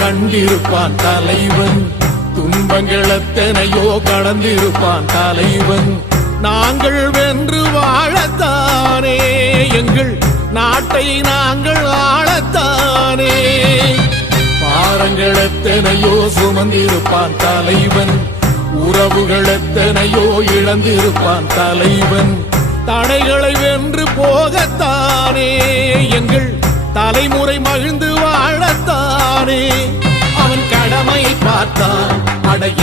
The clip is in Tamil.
கண்டிருப்பான் தலைவன், துன்பங்கள் எத்தனையோ கடந்திருப்பான் தலைவன். நாங்கள் வென்று வாழத்தானே, எங்கள் நாட்டை நாங்கள் ஆளத்தானே. பாரங்கள் எத்தனையோ சுமந்திருப்பான் தலைவன், உறவுகள் எத்தனையோ இழந்திருப்பான் தலைவன். தடைகளை வென்று போகத்தானே, எங்கள் தலைமுறை மகிழ்ந்து வாழத்தானே. அவன் கடமை பார்த்தான் அடைய